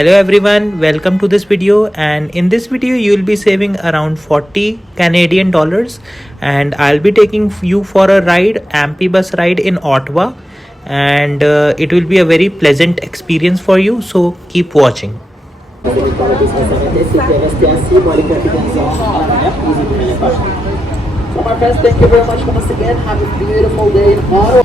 Hello everyone, welcome to this video, and in this video you will be saving around 40 Canadian dollars and I'll be taking you for a ride, Emphibus ride in Ottawa, and it will be a very pleasant experience for you, so keep watching. So my friends, thank you very much once again. Have a beautiful day in Ottawa.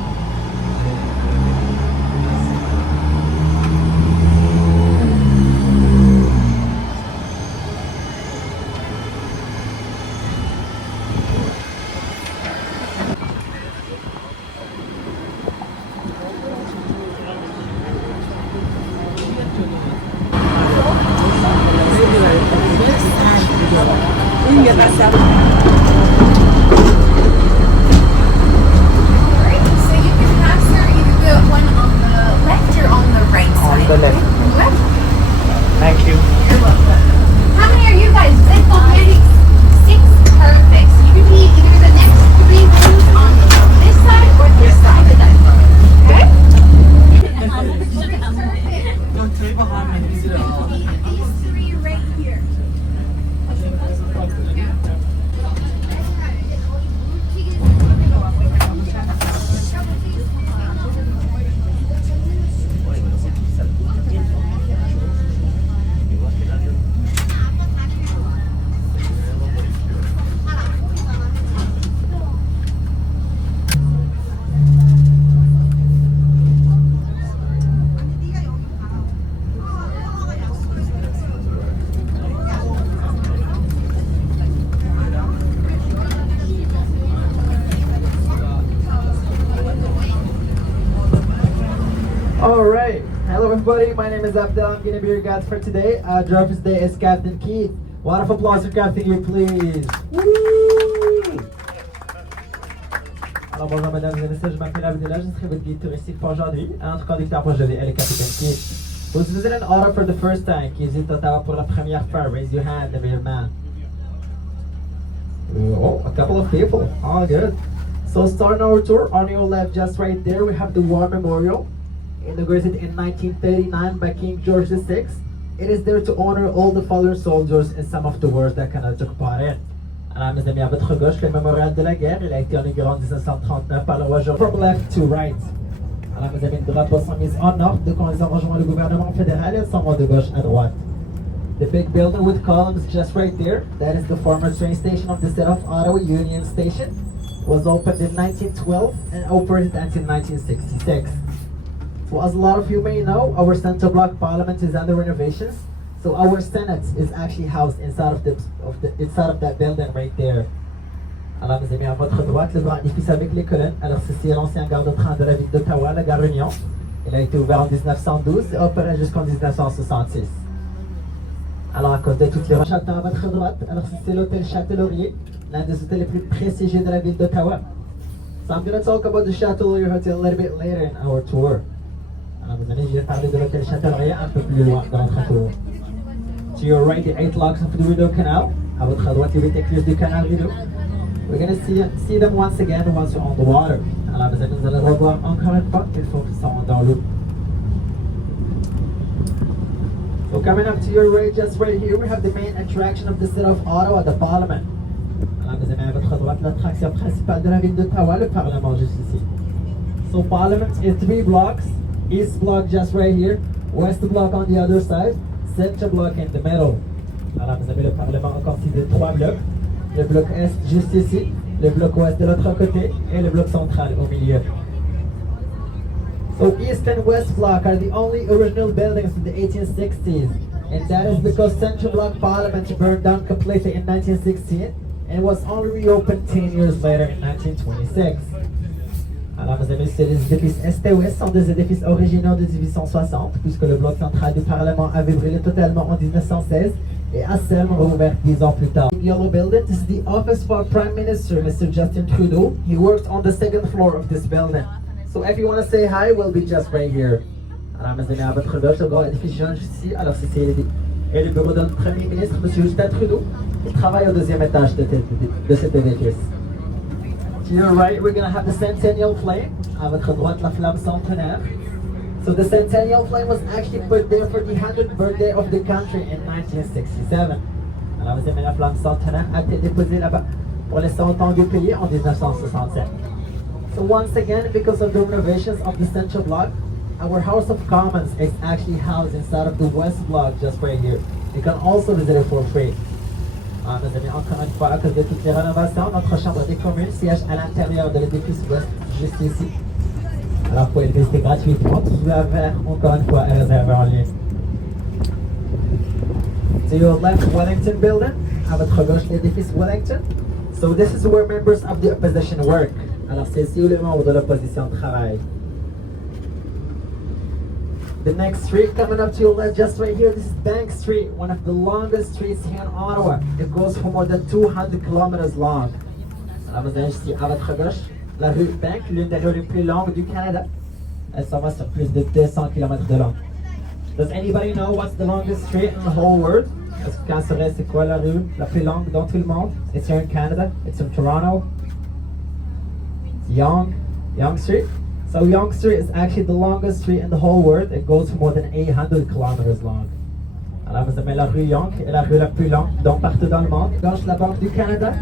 Thank you. You're welcome. How many are you guys? Maybe 6? Perfect. So you can be either the next 3 rooms on this side or this side. Okay? These 3 right here. Alright, hello everybody, my name is Abdel, I'm going to be your guide for today. Our driver today is Captain Keith. Round of applause for Captain Keith, please. Woo! Alors bonjour mesdames et messieurs, je m'appelle Abdel, je serai votre guide touristique pour aujourd'hui. Notre conducteur pour aujourd'hui est le Capitaine Keith. Who's visiting Ottawa for the first time? Qui visite Ottawa pour la première fois? Raise your hand, the real man. Oh, a couple of people. Oh, good. So starting our tour, on your left, just right there, we have the War Memorial. Inaugurated in 1939 by King George VI. It is there to honor all the fallen soldiers and some of the wars that Canada took part in. Alors mes amis, à votre gauche, le mémorial de la guerre, il a été inauguré en 1939 par le roi George. From left to right. Alors mes amis, les drapeaux sont mis en ordre de quand ils ont rejoint le gouvernement fédéral, ils sont de gauche à droite. The big building with columns just right there, that is the former train station of the city of Ottawa, Union Station. It was opened in 1912 and operated until 1966. So as a lot of you may know, our Central Block Parliament is under renovations. So our Senate is actually housed inside of that building right there. Alors mes amis, à votre droite, le grand édifice avec les colonnes. Alors ceci est l'ancien gare de train de la ville d'Ottawa, la gare Union. Il a été ouvert en 1912 et opéré jusqu'en 1966. Alors à cause de toutes les châteaux à votre droite, alors c'est l'hôtel Château-Laurier, l'un des hôtels les plus prestigieux de la ville d'Ottawa. So I'm going to talk about the Château-Laurier Hotel a little bit later in our tour. Alors mes amis, je vais parler de l'hôtel Château-Laurier un peu plus loin dans notre tour. To your right, the 8 locks of the Rideau Canal. À votre droite, les 8 écluses du canal Rideau. We're going to see them once again once you're on the water. Alors mes amis, vous allez revoir encore une fois une fois qu'ils sont dans l'eau. So coming up to your right, just right here, we have the main attraction of the city of Ottawa, the Parliament. Alors mes amis, à votre droite, l'attraction principale de la ville d'Ottawa, le Parlement juste ici. So Parliament is 3 blocks. East block just right here, west block on the other side, center block in the middle. Alors vous avez le Parlement encore ici de 3 blocs. Le bloc Est juste ici, le bloc Ouest de l'autre côté et le bloc central au milieu. So East and West block are the only original buildings in the 1860s, and that is because Central Block Parliament burned down completely in 1916 and was only reopened 10 years later in 1926. Alors mes amis, les édifices Est et Ouest sont des édifices originaux de 1860, puisque le bloc central du Parlement avait brûlé totalement en 1916 et a seulement rouvert 10 ans plus tard. The yellow building is the office for Prime Minister Mr. Justin Trudeau. He works on the 2nd floor of this building. So if you want to say hi, we'll be just right here. Alors mes amis, à votre gauche, le grand édifice jaune ici. Alors c'est le bureau de notre Premier ministre, Mr. Justin Trudeau. Il travaille au 2e étage de cet édifice. To your right, we're going to have the Centennial Flame. À votre droite, la flamme centenaire. So the Centennial Flame was actually put there for the 100th birthday of the country in 1967. Alors vous aimez la flamme centenaire a été déposée là-bas pour les 100 ans du pays en 1967. So once again, because of the renovations of the Central Block, our House of Commons is actually housed inside of the West Block just right here. You can also visit it for free. Mes amis, encore une fois, à cause de toutes les rénovations, notre Chambre des communes siège à l'intérieur de l'édifice Ouest, juste ici. Alors, vous pouvez le visiter gratuitement, tout est ouvert, encore une fois, à réserver en ligne. To your left, Wellington Building. À votre gauche, l'édifice Wellington. So this is where members of the opposition work. Alors, c'est ici où les membres de l'opposition travaillent. The next street coming up to your left, just right here, this is Bank Street, one of the longest streets here in Ottawa. It goes for more than 200 kilometers long. Alors, vous avez ici à votre gauche la rue Bank, l'une des rues les plus longues du Canada. Elle s'en va sur plus de 200 km de long. Does anybody know what's the longest street in the whole world? Est-ce que quelqu'un saurait c'est quoi la rue la plus longue dans tout le monde? It's here in Canada. It's in Toronto. Yonge Street. So Yonge Street is actually the longest street in the whole world. It goes for more than 800 kilometers long. Alors vous avez la rue Yonge est la rue la plus longue donc partout dans le monde. Gauche la Banque du Canada.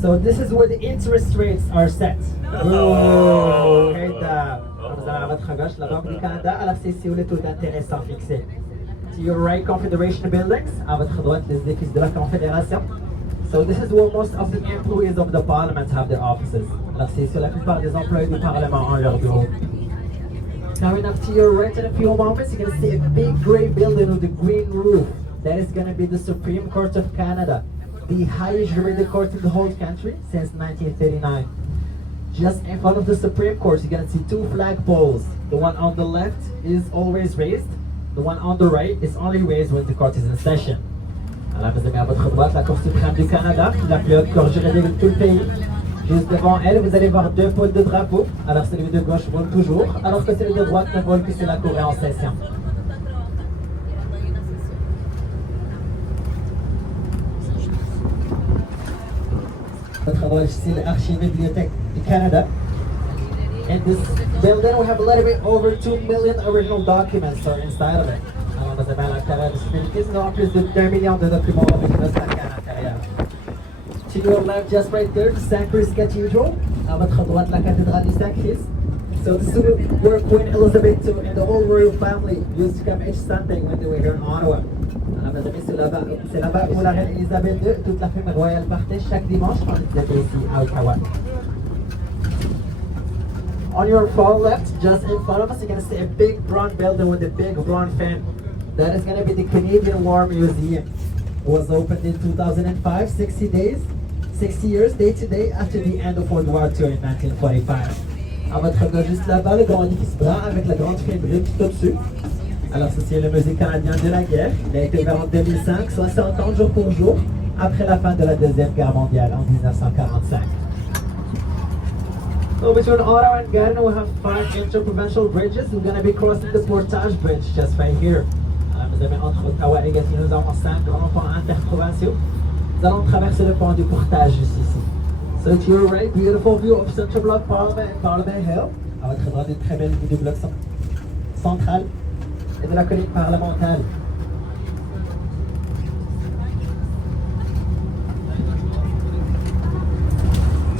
So this is where the interest rates are set. Oh, okay, vous avez à votre gauche la Banque du Canada. Alors c'est ici où les taux d'intérêt sont fixés. To your right, Confederation buildings. À votre droite, les édifices de la Confédération. So this is where most of the employees of the parliament have their offices. Alors c'est ici où la plupart des employés du Parlement ont leur bureau. Coming up to your right in a few moments, you're going to see a big grey building with a green roof. That is going to be the Supreme Court of Canada, the highest juridic court in the whole country since 1939. Just in front of the Supreme Court, you're going to see two flagpoles. The one on the left is always raised. The one on the right is only raised when the court is in session. Alors vous avez à votre droite la Cour suprême du Canada, la plus haute cour juridique de tout le pays. Juste devant elle, vous allez voir deux pôles de drapeaux. Alors celui de gauche vole toujours, alors que celui de droite ne vole que si la cour est en session. Votre droite ici, l'Archive Bibliothèque du Canada. In this building, we have a little bit over 2 million original documents are inside of it. Alors, vous avez à l'intérieur de ce bibliothèque, nous avons plus de 2 millions de documents originaux stackés à l'intérieur. To your left, just right there, the St. Chris Cathedral. À votre droite, la cathédrale du Saint-Christ. So this is where Queen Elizabeth II and the whole royal family used to come each Sunday when they were here in Ottawa. Alors, mes amis, c'est là-bas où la reine Elisabeth II, toute la famille royale partait chaque dimanche quand ils étaient ici à Ottawa. On your far left, just in front of us, you're going to see a big brown building with a big brown fan. That is going to be the Canadian War Museum. It was opened in 2005, 60 years, day to day, after the end of World War II in 1945. À votre gauche, juste là-bas, le grand édifice brun avec la grande feuille brune tout au-dessus. Alors, ceci est le musée canadien de la guerre. Il a été ouvert en 2005, 60 ans jour pour jour, après la fin de la Deuxième Guerre mondiale en 1945. So between Ottawa and Gatineau, we have 5 interprovincial bridges. We're going to be crossing the Portage Bridge just right here. Vous avez entre Ottawa et Gatineau, nous avons 5 grands ponts interprovinciaux. Nous allons traverser le pont du Portage juste ici. So to your right, beautiful view of Central Block Parliament and Parliament Hill. À votre droite, une très belle vue du bloc central et de la colline parlementaire.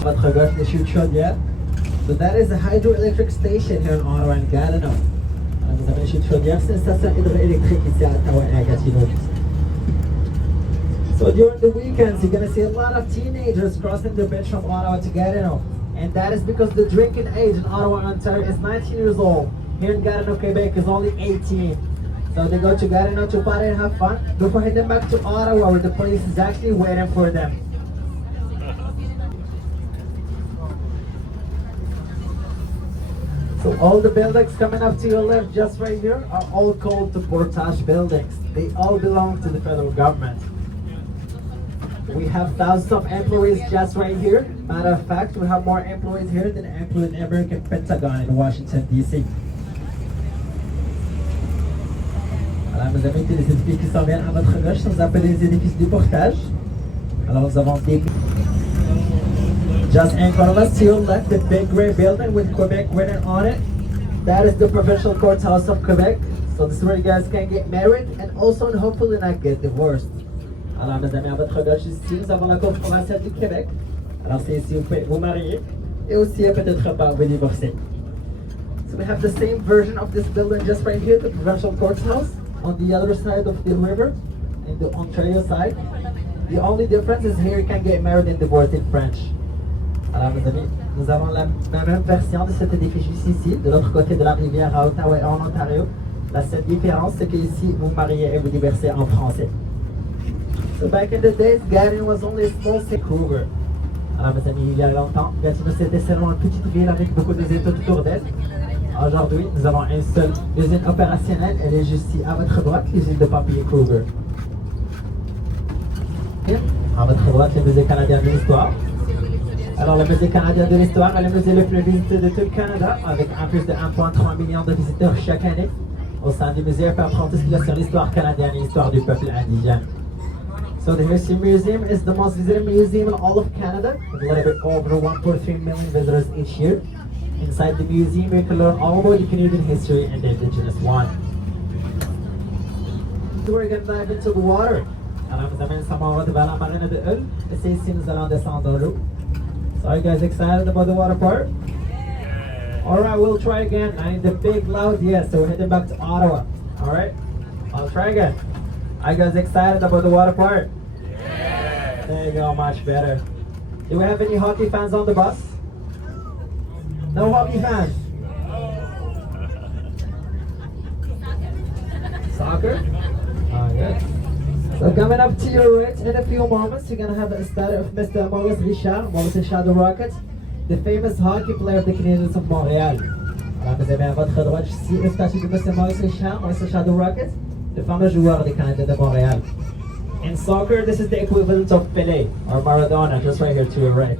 À votre gauche, les chutes chaudières. So that is a hydroelectric station here in Ottawa and Gatineau. Vous avez les chutes chaudières, c'est une station hydroélectrique ici à Ottawa et à Gatineau. So during the weekends, you're going to see a lot of teenagers crossing the bridge from Ottawa to Gatineau. And that is because the drinking age in Ottawa, Ontario is 19 years old. Here in Gatineau, Quebec is only 18. So they go to Gatineau to party and have fun before heading back to Ottawa where the police is actually waiting for them. So all the buildings coming up to your left just right here are all called the Portage buildings. They all belong to the federal government. We have thousands of employees just right here. Matter of fact, we have more employees here than employees in the American Pentagon in Washington, D.C. Alors, vous avez les édifices qui sont bien à votre gauche, sont appelés les édifices du portage. Alors, nous avons des... Just in front of us, to your left, the big gray building with Quebec written on it. That is the provincial courthouse of Quebec. So this is where you guys can get married and also hopefully not get divorced. Alors mes amis, à votre gauche ici, nous avons la cour provinciale du Québec. Alors c'est ici où vous pouvez vous marier et aussi peut-être pas vous divorcer. So we have the same version of this building just right here, the provincial courthouse, on the other side of the river, in the Ontario side. The only difference is here you can get married and divorced in French. Alors mes amis, nous avons la même version de cet édifice ici, de l'autre côté de la rivière à Ottawa et en Ontario. La seule différence, c'est qu'ici, vous mariez et vous divorcez en français. So back in the days, Gatineau was only a small city. Vancouver. Alors mes amis, il y a longtemps, Gatineau c'était seulement une petite ville avec beaucoup de États autour d'elle. Aujourd'hui, nous avons une seule usine opérationnelle, elle est juste ici à votre droite, l'usine de papier Kruger. À votre droite, le musée canadien de l'histoire. Alors le musée canadien de l'histoire est le musée le plus visité de tout le Canada, avec un plus de 1,3 million de visiteurs chaque année. Au sein du musée, on peut apprendre tout ce qu'il y a sur l'histoire canadienne et l'histoire du peuple indigène. So the History Museum is the most visited museum in all of Canada, with a little bit over 1.3 million visitors each year. Inside the museum, you can learn all about the Canadian history and the Indigenous one. So we're going to dive into the water. Alors nous amène Samara vers la marine de Hull, et c'est ici nous allons descendre dans l'eau. So are you guys excited about the water part? Alright, we'll try again. I need the big loud yes, so we're heading back to Ottawa. Alright? I'll try again. Are you guys excited about the water part? Yeah. There you go, much better. Do we have any hockey fans on the bus? No hockey fans? Soccer? Oh, good. So coming up to your right in a few moments, you're going to have a study of Mr. Maurice Richard the Rocket, the famous hockey player of the Canadiens of Montréal. Alors vous avez à votre droite ici une statue de Mr. Maurice Richard the Rocket, le fameux joueur des Canadiens de Montréal. In soccer, this is the equivalent of Pelé or Maradona, just right here to your right.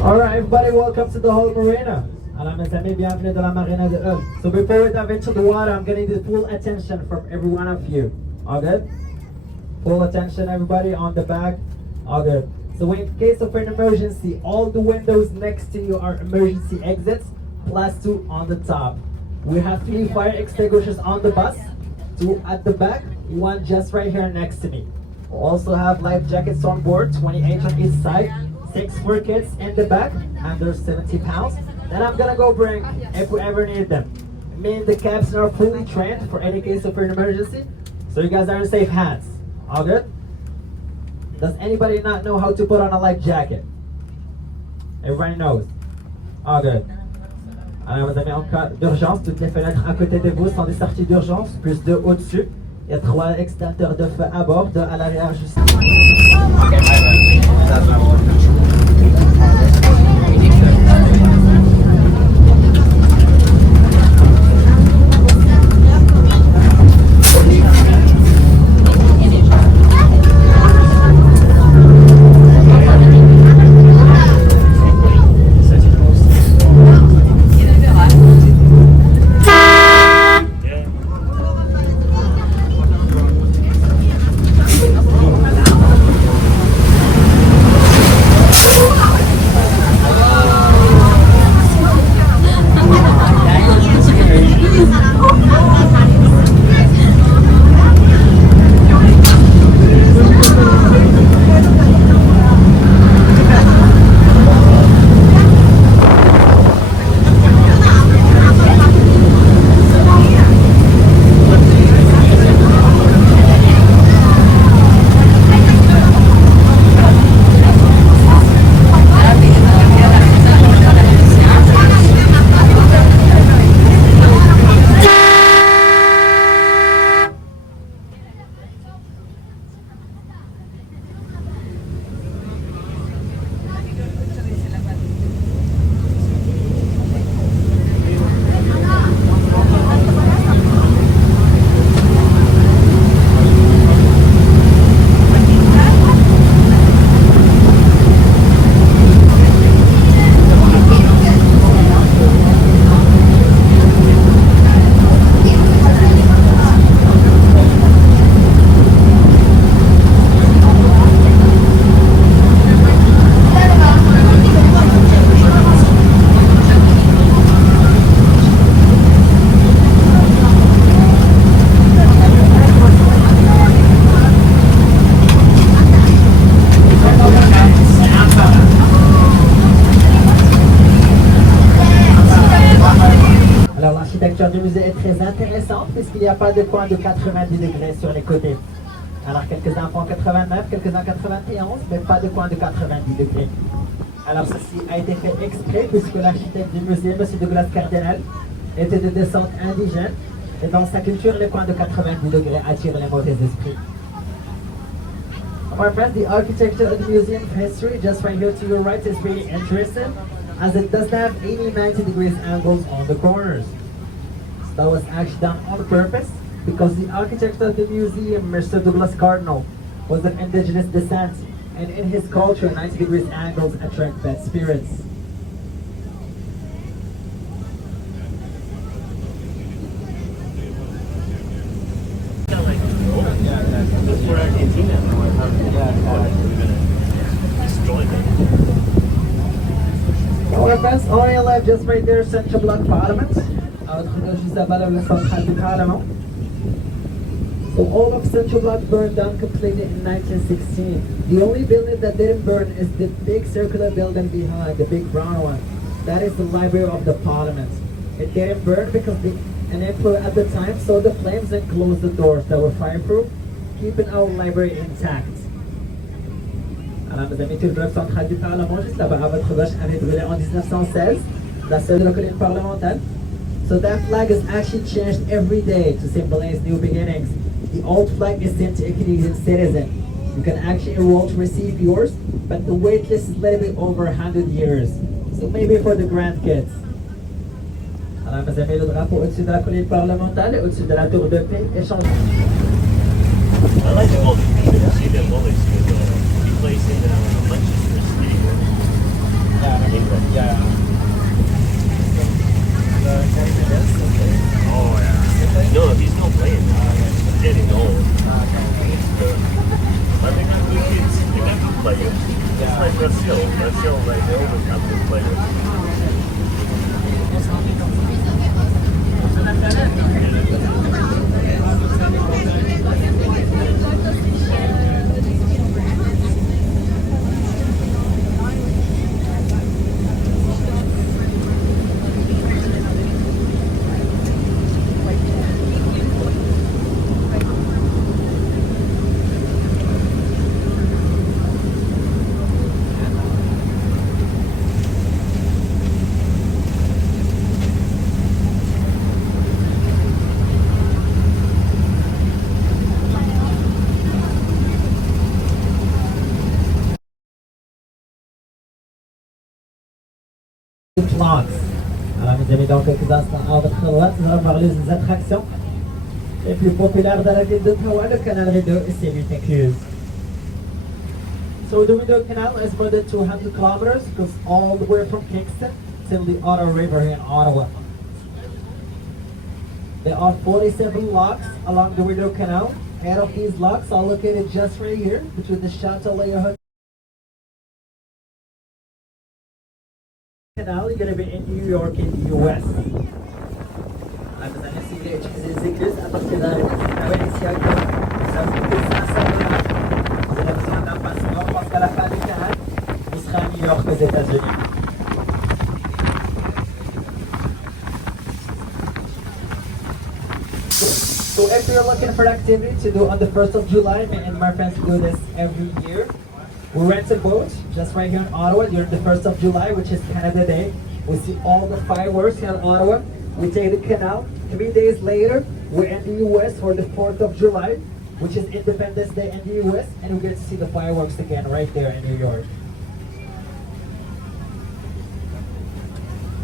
Alright everybody, welcome to the whole marina. Alors mes amis, bienvenue dans la marina de Hull. So before we dive into the water, I'm gonna need full attention from every one of you. All good? Full attention everybody on the back. All good. So in case of an emergency, all the windows next to you are emergency exits, plus 2 on the top. We have 3 fire extinguishers on the bus, 2 at the back, 1 just right here next to me. We also have life jackets on board, 28 on each side, 6 for kids in the back, under 70 pounds. Then I'm gonna go bring if we ever need them. Me and the captain are fully trained for any case of an emergency, so you guys are in safe hands. All good? Does anybody not know how to put on a life jacket? Everybody knows. All good. Alors vous avez en cas d'urgence, toutes les fenêtres à côté de vous sont des sorties d'urgence, plus 2 au-dessus. Il y a 3 extincteurs de feu à bord, 2 à l'arrière juste. intéressante puisqu'il n'y a pas de coin de 90 degrés sur les côtés. Alors quelques-uns font 89, quelques-uns 91, mais pas de coin de 90 degrés. Alors ceci a été fait exprès puisque l'architecte du musée, M. Douglas Cardinal, était de descente indigène et dans sa culture, les coins de 90 degrés attirent les mauvais esprits. My friends, the architecture of the Museum of History, just right here to your right, is really interesting as it doesn't have any 90 degrees angles on the corners. So that was actually done on purpose because the architect of the museum, Mr. Douglas Cardinal, was of indigenous descent, and in his culture, 90 degrees angles attract bad spirits. So my friends, on your left, just right there, Central Block Parliament. So all of Central Block burned down completely in 1916. The only building that didn't burn is the big circular building behind, the big brown one. That is the Library of the Parliament. It didn't burn because an emperor at the time saw the flames and closed the doors that were fireproof, keeping our library intact. Alors, mes amis, tout le bloc central du Parlement, juste là-bas à votre gauche, avait brûlé en 1916, la seule de la colline parlementale. So that flag is actually changed every day to symbolize new beginnings. The old flag is sent to a Canadian citizen. You can actually enroll to receive yours, but the wait list is a little bit over 100 years. So maybe for the grandkids. Alors, mes amis, le drapeau au-dessus de la colline parlementale, au-dessus de la tour de paix, échange. I like the multi. You can see them always replacing Manchester City. England. Yeah. Oh yeah. No, he's still playing. He's getting old. But they got good kids. They got good players. It's like Brazil. Brazil, like they always have good players. Plants. Alors mes amis, dans quelques instants à votre droite, nous allons voir les attractions les plus populaires dans la ville d'Ottawa, le canal rideau et ses 8 écluses. So the Rideau Canal is more than 200 kilometers, goes all the way from Kingston till the Ottawa River here in Ottawa. There are 47 locks along the Rideau Canal. 8 of these locks are located just right here between the Chateau-Layer Hotel Canal. You're going to be in New York in the US. Vous allez essayer d'utiliser les écluses à partir d'un ici ça vous coûte 500 $. Vous avez besoin d'un passeport parce qu'à la fin du canal, vous serez à New York aux États-Unis. So if you're looking for activity to do on the 1st of July, me and my friends do this every year. We rent a boat just right here in Ottawa during the 1st of July, which is Canada Day. We see all the fireworks here in Ottawa. We take the canal. 3 days later, we're in the US for the 4th of July, which is Independence Day in the US, and we get to see the fireworks again right there in New York.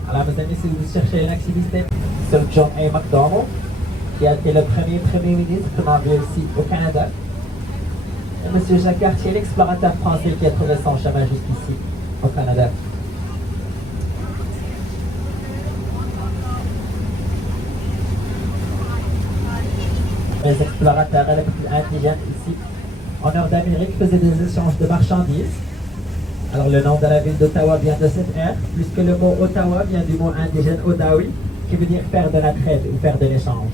Alors, mes amis, si vous cherchez une activité, c'est John A. MacDonald, qui a été le premier ministre anglais ici au Canada. Et Monsieur Jacques Cartier, l'explorateur français qui a trouvé son chemin jusqu'ici au Canada. Les explorateurs et les peuples indigènes ici en Nord d'Amérique faisaient des échanges de marchandises. Alors le nom de la ville d'Ottawa vient de cette ère, puisque le mot Ottawa vient du mot indigène Odawi, qui veut dire faire de la trade ou faire de l'échange.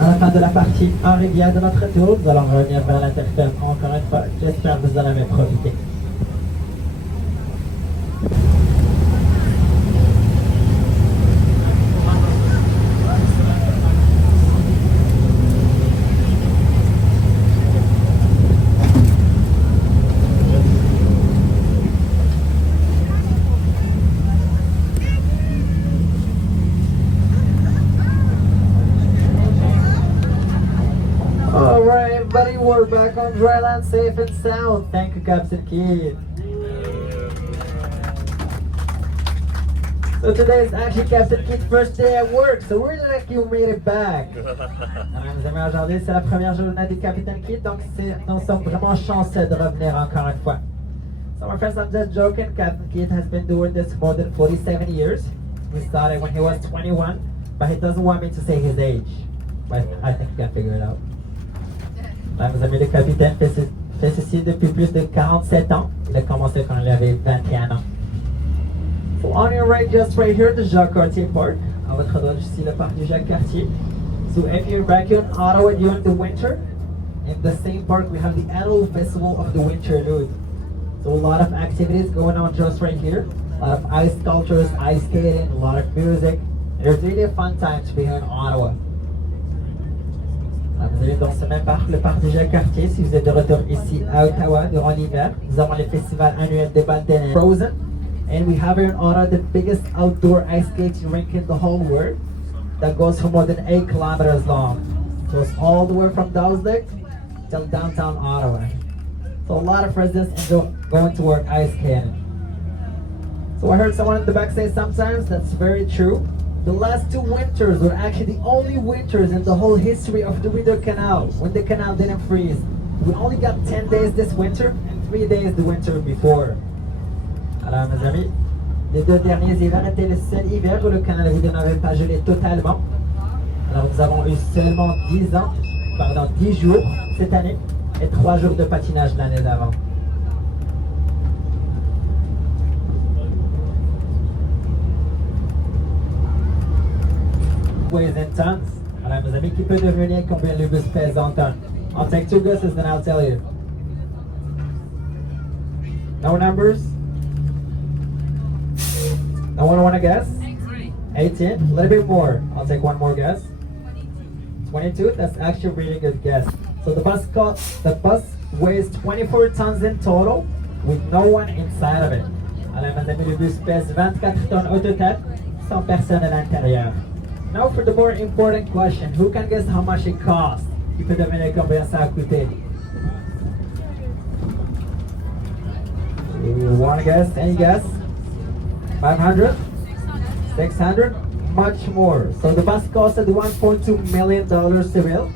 À la fin de la partie en rivière de notre tour, nous allons revenir vers l'interphone encore une fois. J'espère que vous en avez profité. we're back on dry land safe and sound. Thank you, Captain Keith. So today is actually Captain Keith's first day at work, so we're really lucky you made it back. Mesdames et messieurs, aujourd'hui c'est la première journée du Captain Keith, donc nous sommes vraiment chanceux de revenir encore une fois. So my friends, I'm just joking. Captain Keith has been doing this for more than 47 years. We started when he was 21, but he doesn't want me to say his age. But I think you can figure it out. Mesdames et messieurs, le capitaine fait ceci depuis plus de 47 ans. Il a commencé quand il avait 21 ans. So on your right, just right here, the Jacques Cartier Park. À votre droite, ici, le parc du Jacques Cartier. So if you're back in Ottawa during the winter, in the same park, we have the annual festival of the Winterlude. So a lot of activities going on just right here. A lot of ice sculptures, ice skating, a lot of music. It's really a fun time to be here in Ottawa. Vous allez dans ce même parc, le parc du Jacques Cartier, si vous êtes de retour ici à Ottawa durant l'hiver. Nous avons le festival annuel des Baltines Frozen. And we have here in Ottawa the biggest outdoor ice skating rink in the whole world that goes for more than 8 kilometers long. So it's all the way from Dow's Lake till downtown Ottawa. So a lot of residents enjoy going to work ice skating. So I heard someone in the back say sometimes that's very true. The last 2 winters were actually the only winters in the whole history of the Rideau Canal when the canal didn't freeze. We only got 10 days this winter and 3 days the winter before. Alors mes amis, les 2 derniers hivers étaient les seuls hivers où le canal Rideau n'avait pas gelé totalement. Alors nous avons eu seulement 10 jours cette année et 3 jours de patinage l'année d'avant. Weighs in tons. Alors mes amis, qui peut devenir combien le bus pèse en tonnes? I'll take 2 guesses then I'll tell you. No numbers? No one want to guess? 18. A little bit more. I'll take one more guess. 22. That's actually a really good guess. So the bus weighs 24 tons in total with no one inside of it. Alors mes amis, le bus pèse 24 tonnes au total, sans personne à l'intérieur. Now for the more important question, who can guess how much it costs? Qui peut deviner combien ça a coûté? You want to guess? Any guess? 500? 600? Much more. So the bus costed $1.2 million to build.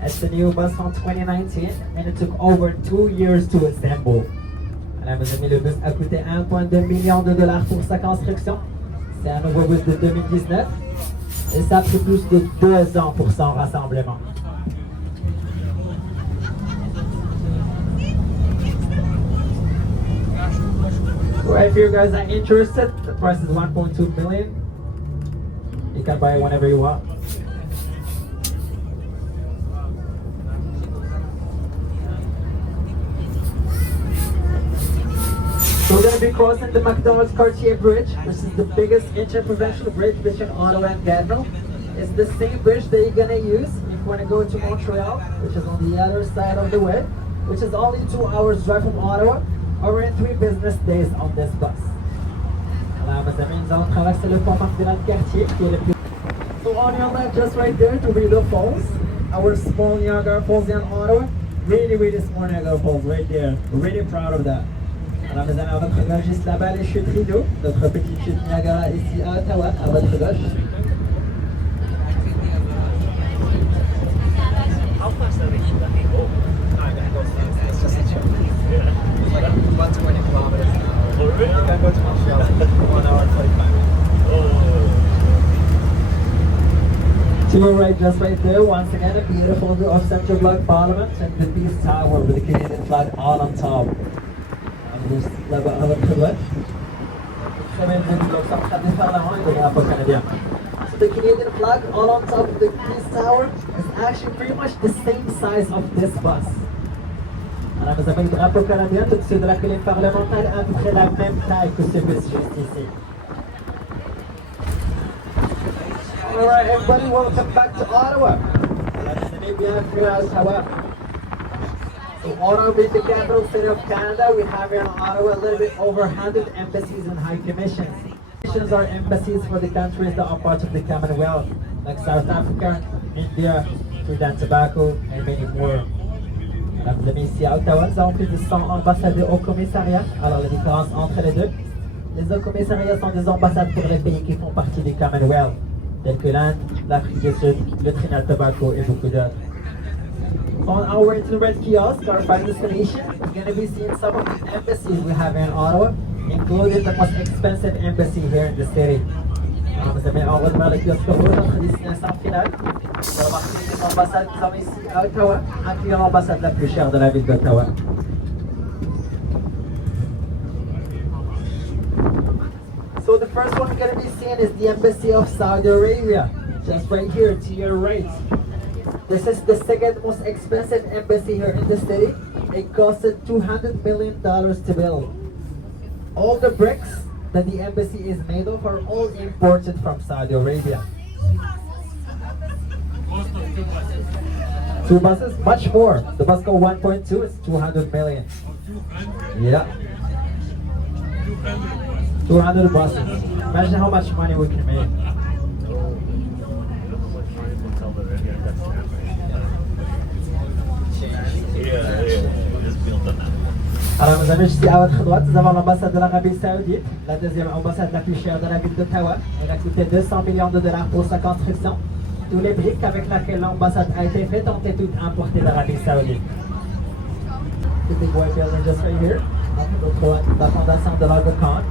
It's the new bus from 2019 and it took over 2 years to assemble. Alors mes amis, le bus a coûté $1.2 million pour sa construction. C'est un nouveau bus de 2019 et ça a pris plus de 2 ans pour son rassemblement. So if you guys are interested, the price is $1.2 million. You can buy it whenever you want. So we're going to be crossing the McDonald's Cartier Bridge, which is the biggest interprovincial bridge between Ottawa and Gatineau. It's the same bridge that you're going to use if you want to go to Montreal, which is on the other side of the way, which is only 2 hours drive from Ottawa, or in 3 business days on this bus. Alors, mes amis, nous allons traverser le pont McDonald Cartier, qui est le plus... So on your left, just right there, to Rideau Falls, our small Niagara Falls in Ottawa. Really small Niagara Falls right there. We're really proud of that. Alors mes amis, à votre gauche, juste là-bas, les chutes Rideau, notre petite chute Niagara ici à Ottawa, à votre gauche. How fast are they shooting? It's just a trip. It's like about 20 kilometers an hour. Oh, really? You can go to Montreal in 1 hour and 45 minutes. Oh. To your right, just right there, once again, a beautiful view of Central Block Parliament and the Peace Tower with the Canadian flag all on top. Juste là-bas à votre droite. Très bien vu, donc ça me fait faire l'avant et le drapeau canadien. So the Canadian flag all on top of the Peace Tower is actually pretty much the same size of this bus. Alors nous avons le drapeau canadien au-dessus de la colline parlementaire à peu près la même taille que ce bus juste ici. Alright everybody, welcome back to Ottawa. Bienvenue à Ottawa. So Ottawa being the capital city of Canada, we have here in Ottawa a little bit over 100 embassies and high commissions. Commissions are embassies for the countries that are part of the Commonwealth, like South Africa, India, Trinidad and Tobago, and many more. Alors, vous avez ici à Ottawa, nous avons plus de 100 ambassadeurs au commissariat. Alors la différence entre les deux, les hauts commissariats sont des ambassades pour les pays qui font partie du Commonwealth, tels que l'Inde, l'Afrique du Sud, le Trinidad Tobago et beaucoup d'autres. On our way to the red kiosk, our final destination, we're going to be seeing some of the embassies we have in Ottawa, including the most expensive embassy here in the city. Alors, vous avez en route vers le kiosque rouge, notre destination finale. Vous allez remarquer les ambassades qui sont ici à Ottawa, incluant l'ambassade la plus chère de la ville d'Ottawa. So the first one we're going to be seeing is the Embassy of Saudi Arabia, just right here to your right. This is the second most expensive embassy here in the city. It costed $200 million to build. All the bricks that the embassy is made of are all imported from Saudi Arabia. Two buses? Much more. The bus go 1.2, it's 200 million. Yeah. 200 buses. Imagine how much money we can make. Alors nous avons ici à votre droite, nous avons l'ambassade de l'Arabie Saoudite, la deuxième ambassade la plus chère de la ville d'Ottawa. Elle a coûté 200 millions de dollars pour sa construction. Tous les briques avec lesquelles l'ambassade a été faite ont été toutes importées d'Arabie Saoudite. The big white building just right here, à notre droite, la fondation de l'Argocon.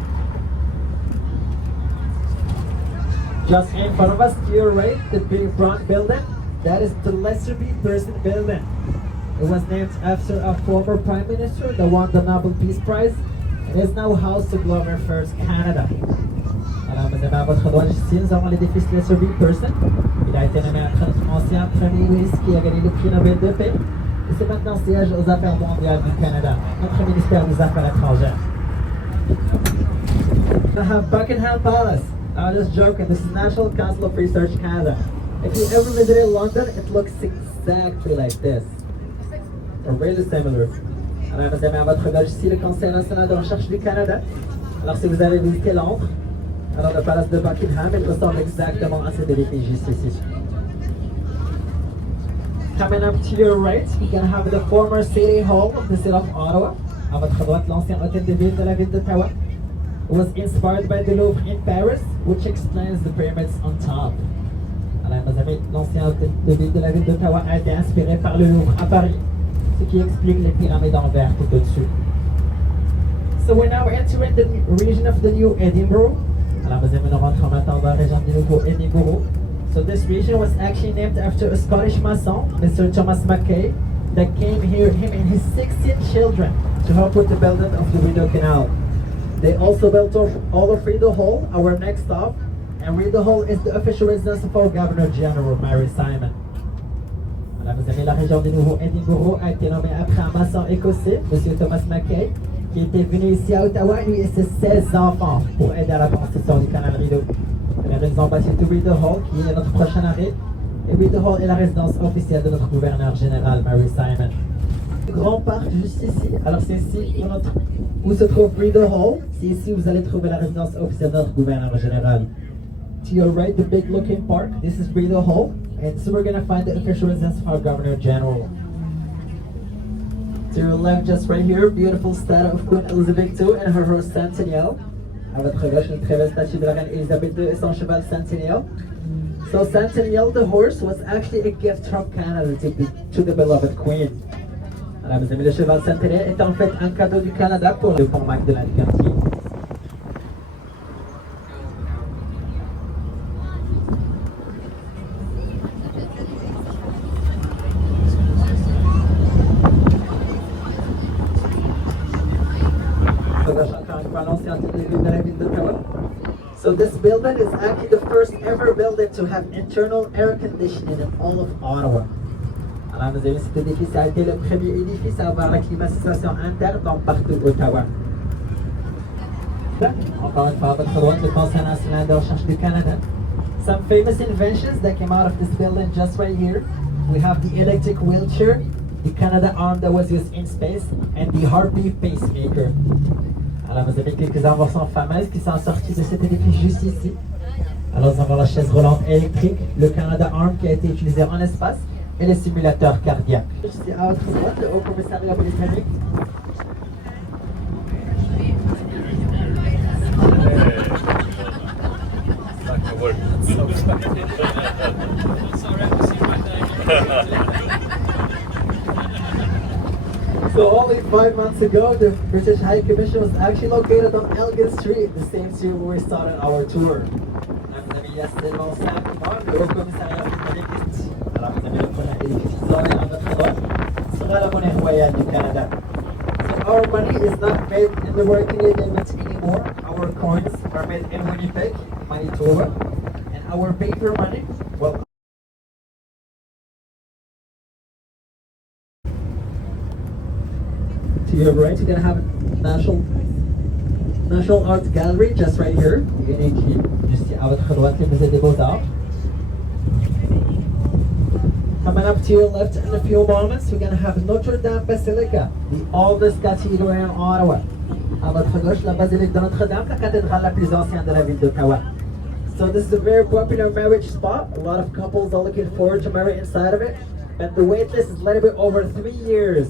Just in front of us, to your right, the big brown building, that is the Lesser B. Person building. It was named after a former prime minister that won the Nobel Peace Prize. It is now housed to Glover First Canada. Alors, vous avez à votre droite ici, nous avons l'édifice Lesser B. Person. Il a été nommé après notre ancien premier ministre qui a gagné le prix Nobel de paix. Et c'est maintenant siège aux Affaires mondiales du Canada, notre ministère des Affaires étrangères. I have Buckingham Palace. I'm just joking, this is National Council of Research Canada. If you ever visited London, it looks exactly like this. Or really similar. Alors, vous avez à votre gauche ici le Conseil national de recherche du Canada. Alors, si vous avez visité Londres, alors le palace de Buckingham, il ressemble exactement à cet édifice juste ici. Coming up to your right, you can have the former City Hall of the City of Ottawa. À votre droite, l'ancien hôtel de ville de la ville d'Ottawa. It was inspired by the Louvre in Paris, which explains the pyramids on top. Alors, vous avez l'ancien hôtel de ville de la ville d'Ottawa a été inspiré par le Louvre à Paris, ce qui explique les pyramides en verre tout au-dessus. So we're now entering the region of the New Edinburgh. Alors, vous avez nous rentrons maintenant dans la région du Nouveau Edinburgh. So this region was actually named after a Scottish mason, Mr. Thomas Mackay, that came here, him and his 16 children, to help with the building of the Rideau Canal. They also built all of Rideau Hall, our next stop, and Rideau Hall is the official residence of our Governor General, Mary Simon. Alors, vous avez la région du Nouveau Edinburgh a été nommée après un maçon écossais, M. Thomas Mackay, qui était venu ici à Ottawa, lui et ses 16 enfants, pour aider à la construction du canal Rideau. Nous avons passé to Rideau Hall, qui est notre prochain arrêt, et Rideau Hall est la résidence officielle de notre gouverneur général, Mary Simon. Grand parc juste ici. Alors c'est ici où se trouve Rideau Hall. C'est ici où vous allez trouver la résidence officielle de notre gouverneur général. To your right, the big looking park. This is Rideau Hall, and so we're gonna find the official residence of our Governor General. To your left, just right here, beautiful statue of Queen Elizabeth II and her horse Centennial. À votre gauche, une très belle statue de la reine Elizabeth II et son cheval Centennial. So Centennial, the horse, was actually a gift from Canada to the beloved Queen. Alors, mes amis, le cheval Centennial est en fait un cadeau du Canada pour le pont Magdalene Cartier. So this building is actually the first ever building to have internal air conditioning in all of Ottawa. Alors, vous avez cet édifice a été le premier édifice à avoir la climatisation interne dans partout Ottawa. Encore une fois, à votre droite, le Conseil national de recherche du Canada. Some famous inventions that came out of this building just right here. We have the electric wheelchair, the Canada arm that was used in space, and the heartbeat pacemaker. Alors, vous avez quelques inventions fameuses qui sont sorties de cet édifice juste ici. Alors, nous avons la chaise roulante électrique, le Canada Arm qui a été utilisé en espace, et les simulateurs cardiaques. C'est à votre droite, le Haut Commissariat britannique. Back to work. Sorry, I'm missing my time. So only 5 months ago, the British High Commission was actually located on Elgin Street, the same street where we started our tour. Mes amis, yesterday, le 5 mars, le Haut Commissariat britannique. Alors, mes amis, le premier édifice isolé à votre droite sera la monnaie royale du Canada. So our money is not made in the Royal Canadian Mint anymore. Our coins are made in Winnipeg, Manitoba, and our paper money, well, to your right, you're gonna have a National Art Gallery just right here, UNAG, juste à votre droite, le Musée des Beaux-Arts. Coming up to your left in a few moments, we're gonna have Notre Dame Basilica, the oldest cathedral in Ottawa. À votre gauche, la basilique de Notre-Dame, la cathédrale la plus ancienne de la ville d'Ottawa. So this is a very popular marriage spot. A lot of couples are looking forward to marry inside of it, but the wait list is a little bit over 3 years.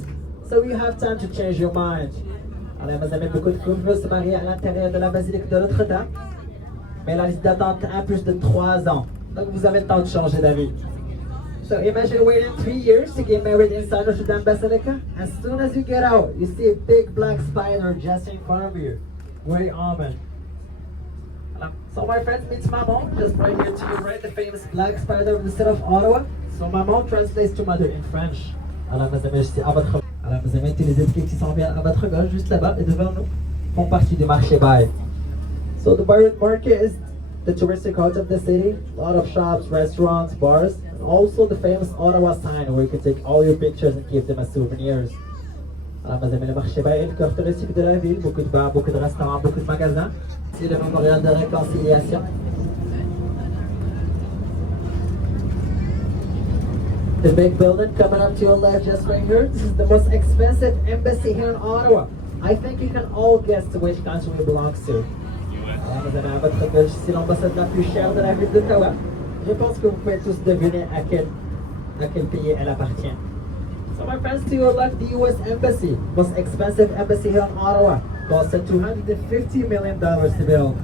So you have time to change your mind. Alors, mes amis, beaucoup de couples veulent se marier à l'intérieur de la basilique de Notre-Dame, mais la liste d'attente a plus de 3 ans. Donc vous avez le temps de changer d'avis. So imagine waiting 3 years to get married inside Notre Dame Basilica. As soon as you get out, you see a big black spider just in front of you. Very almond. So my friends, meet Maman, just right here to your right, the famous black spider of the city of Ottawa. So Maman translates to mother in French. Alors mes amis, je suis à votre... Alors mes amis, tous les étiquettes qui s'en viennent à votre gauche, juste là-bas et devant nous, font partie du marché Baye. So the Pirate Market is the touristic heart of the city. A lot of shops, restaurants, bars, and also the famous Ottawa sign where you can take all your pictures and keep them as souvenirs. Alors mes amis, le marché Baye est le cœur touristique de la ville. Beaucoup de bars, beaucoup de restaurants, beaucoup de magasins. C'est le mémorial de réconciliation. The big building coming up to your left just right here. This is the most expensive embassy here in Ottawa. I think you can all guess to which country it belongs to. Alors, vous avez à votre gauche ici l'ambassade la plus chère de la ville d'Ottawa. Je pense que vous pouvez tous deviner à quel pays elle appartient. So my friends, to your left, the US Embassy, most expensive embassy here in Ottawa, costed $250 million to build.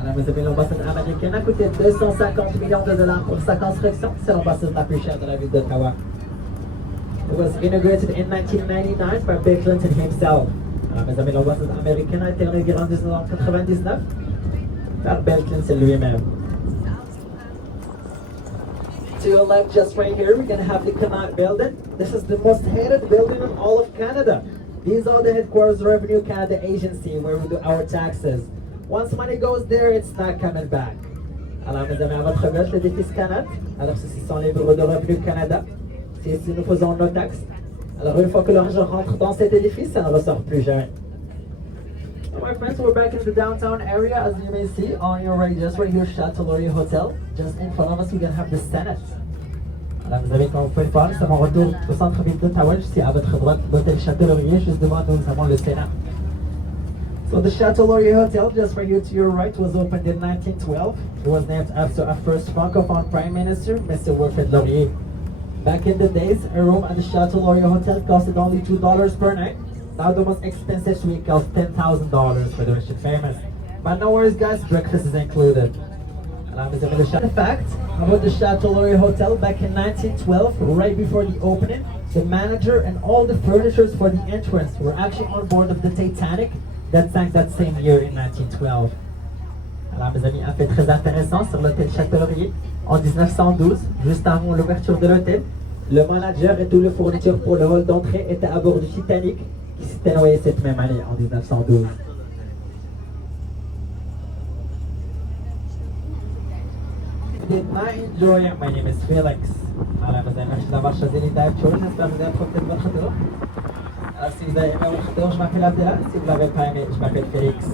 Alors, mes amis, l'ambassade américaine a coûté 250 millions de dollars pour sa construction. C'est l'ambassade la plus chère de la ville d'Ottawa. It was inaugurated in 1999 by Bill Clinton himself. Alors, mes amis, l'ambassade américaine a été inaugurée en 1999 par Bill Clinton lui-même. To your left, just right here, we're going to have the Connaught Building. This is the most hated building in all of Canada. These are the headquarters of Revenue Canada Agency where we do our taxes. Once money goes there, it's not coming back. Alors, mes amis, à votre gauche, l'édifice Connaught. Alors, ceci sont les bureaux de Revenu Canada. C'est ici nous faisons nos taxes. Alors, une fois que l'argent rentre dans cet édifice, ça ne ressort plus jamais. So my friends, we're back in the downtown area. As you may see, on your right, just right here, Chateau Laurier Hotel. Just in front of us, we're going to have the Senate. Alors, vous avez, comme vous pouvez le voir, nous sommes en retour au centre-ville d'Ottawa. Juste à votre droite, l'hôtel Chateau Laurier. Juste devant nous, nous avons le Sénat. So the Chateau Laurier Hotel, just right here to your right, was opened in 1912. It was named after our first Francophone Prime Minister, Mr. Wilfrid Laurier. Back in the days, a room at the Chateau Laurier Hotel costed only $2 per night. Now the most expensive suite costs $10,000 for the rich and famous. But no worries guys, breakfast is included. The fact about the Chateau Laurier Hotel, back in 1912, right before the opening, the manager and all the furnitures for the entrance were actually on board of the Titanic that sank that same year in 1912. Alors mes amis, un fait très intéressant sur l'hôtel Chateau Laurier, en 1912, juste avant l'ouverture de l'hôtel, le manager et toutes les fournitures pour le hall d'entrée étaient à bord du Titanic qui s'était noyé cette même année, en 1912. Did not enjoy it. My name is Felix. Alors mes amis, merci d'avoir choisi les dive tours. J'espère que vous avez profité de votre tour. Alors si vous avez aimé votre tour, je m'appelle Abdullah. Si vous ne l'avez pas aimé, je m'appelle Felix.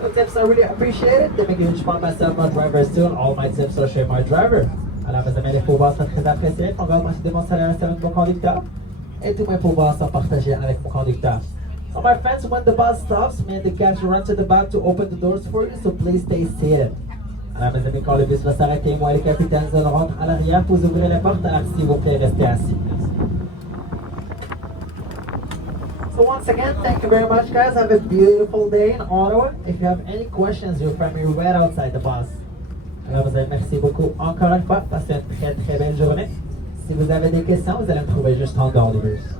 So tips are really appreciated. They make a huge part myself, my drivers too, and all my tips are shared my driver. Alors mes amis, les pourboires sont très appréciés. On va remercier de mon salaire avec mon conducteur. Et tous mes pourboires sont partagés avec mon conducteur. So my friends, when the bus stops, me and the cashier run to the back to open the doors for you, so please stay seated. Alors, mes amis, quand le bus va s'arrêter, moi et le capitaine, nous allons rentrer à l'arrière pour ouvrir la porte. Alors, s'il vous plaît, restez assis. So once again, thank you very much, guys. Have a beautiful day in Ottawa. If you have any questions, you'll find me right outside the bus. Alors, vous avez merci beaucoup encore une fois. Passez une très très belle journée. Si vous avez des questions, vous allez me trouver juste en dehors du bus.